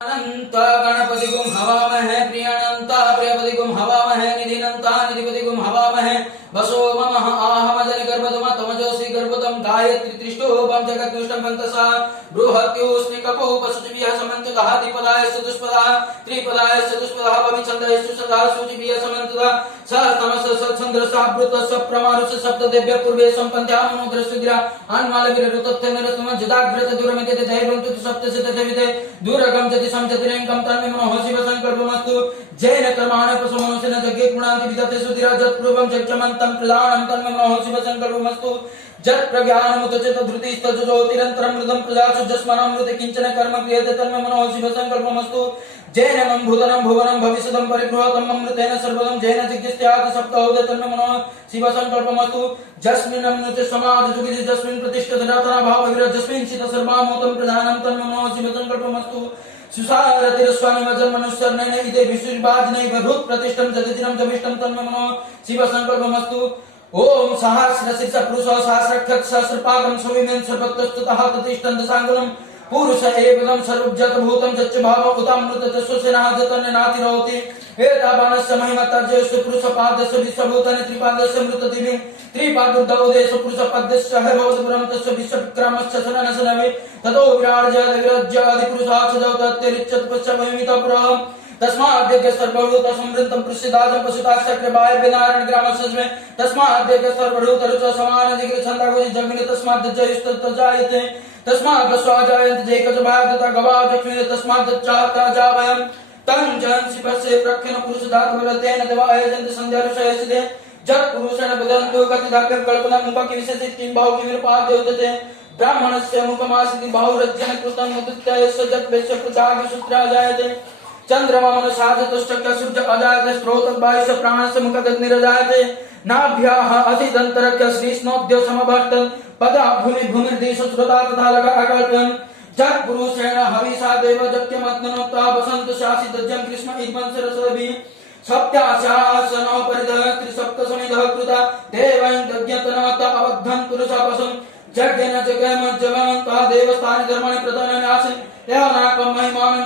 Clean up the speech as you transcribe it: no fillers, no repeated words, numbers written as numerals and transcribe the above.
अनंत गणपतिगुं हवामहे प्रियानंत प्रियपतिगुं हवामहे निधिनंत निधिपतिगुं हवामहे वसो मम आहमजन गर्भतम तमजोसि गर्भतम गायत्री त्रिष्टोपम जगद्दुष्टम पंतसा बृहत्योस्मिकपो पशुचिभिः समन्ततः द्विपदाय चतुष्पदाः त्रिपदाय चतुष्पदाः भविच्छन्दः सुषदाः शुचिभिः समन्ततः सहस्रतमः सत्सन्द्रसावृतः सप्रमारुष सप्तदेव्य पूर्वे सम्पन्त्या मनोदृष्टिगिरा अन्मालविररुतत्यनिरतम जदाग्रत दूरमिते दैवन्तु सप्तशतदेविते दूरगम जति समजतिरेकं तन्मे मनोः शिव संकल्पमस्तु जैन कर्माणि प्रसमोषेण जगे गुणान्ति विदते सुधिरा जत्पूर्वं जगमन्तं प्रदानं तन्मे मनोः शिव संकल्पमस्तु जत् प्रज्ञानमुतचेत धृतिस्तज्जोतिरन्तरं मृदं प्रजासु जस्मनामृते किंचन कर्म क्रियते तन्मे मनोः शिव संकल्पमस्तु जैनमं भूतनं भुवनं भविष्यतं परिगृहतं अमृतेन सर्वदं जैन जिज्ञस्यात् सप्तहोदे तन्मे मनोः शिव संकल्पमस्तु जस्मिन्नमनुते समाज जुगिति जस्मिन् प्रतिष्ठित रत्ना भाव विरज जस्मिन् चित सर्वामोतं प्रधानं तन्मे मनोः शिव संकल्पमस्तु सुसारतिरस्वानि वचन मनुष्यर्णेन इते विश्वबाजनै भूत प्रतिष्ठं जगतिनं जमिष्टं तन्मे मनोः शिव संकल्पमस्तु ओम सहस्रशीर्ष पुरुष सहस्रक्षक सहस्रपादं सविमेन सर्वतस्ततः प्रतिष्ठं दशांगुलं पुरुष एवं सर्वजत भूतं जच्च भावं उतामृत जस्वसेनः जतन्य नातिरोति एतावानस्य महिमा तर्जयस्य पुरुष पादस्य विश्वभूतानि त्रिपादस्य मृतदिवि त्रिपादुर्दवदेश पुरुष पद्यस्य भवद्पुरं तस्य विश्वविक्रमस्य सननसनवे ततो विराज विरज्यादि पुरुषाः सजौतत्यरिच्यत् पश्चममितपुरम् तस्माद्यज्ञ सर्वभूत समृद्धं प्रसिद्धाजं पशुताश्चक्रबाय विनारायण ग्रामस्य तस्माद्यज्ञ सर्वभूत रुच समान जिग्र छंदागोनि जग्नि तस्माद्यज्यस्तजायते तस्माद्स्वाजायन्त जैकज भागता गवाजक्ष्मी तस्माद्चाता जावयं तं जंसि पश्ये प्रख्यन पुरुष धातुबलतेन देवायजन्त संध्यारुषयसिते जत् पुरुषेण बुदन्तु कतिधाप्यं कल्पनं मुखि विशेषित किं भाव किमिर्पाद्योतते ब्राह्मणस्य मुखमासिति बहुरज्जन कृतं मुदित्य जत् वैश्य प्रचाग सूत्रा जायते चंद्रमा मनसाजतुष्टक्य सूर्य अजायते स्रोत वायुष प्राणस्य मुखदग्निरजायते नाभ्याः अधिदन्तरक्य श्रीष्णोद्य समभर्तन पदा भूमि भूमिर्देश श्रोता तथा लगाकल्पयन् जत् पुरुषेण हविषा देव जप्यमग्नोत्ता वसन्त शासितज्ञं कृष्ण इद्मं सरस्वती सप्त्याशासनो परिधः त्रिसप्तसमिधः कृता देवैन्द्रज्ञतनवत अवद्धन् पुरुषापसं जगेन जगेम जगन्ता देवस्थानि धर्माणि प्रधानानि आसन् एवं नाकं महिमानं